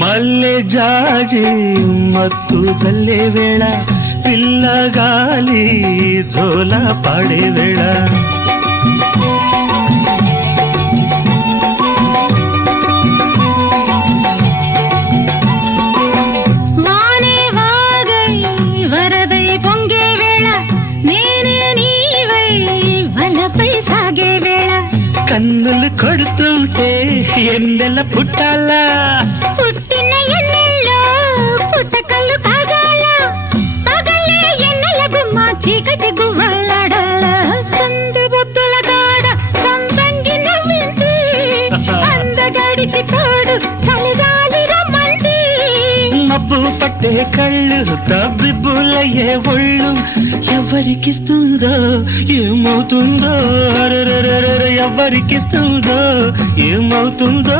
మల్లె జాజి మత్తు చల్లే వేళ పిల్లగాలి జోల పాడే వేళ వానే వాగై వరదై పొంగే వేళ నేనే నీవై వలపై సాగే వేళ కన్నులు కొడుతుంటే ఎన్నెల పుట్టాలా పుట్టిన ఎన్నెల్లో పుట్టకళ్ళు కాగాల పగలే ఎన్నెల గుమ్మ చీకటి గువ్వలాడాల సందు బొద్దుల గాడ సంపంగి నవ్వింది అందగాడికి తోడు చలిగాలి రమ్మంది మబ్బు పట్టే కళ్ళు తబ్బిబ్బులయ్యే ఒళ్ళు ఎవరికిస్తుందో ఏమవుతుందో ఎవరికిస్తుందో ఏమవుతుందో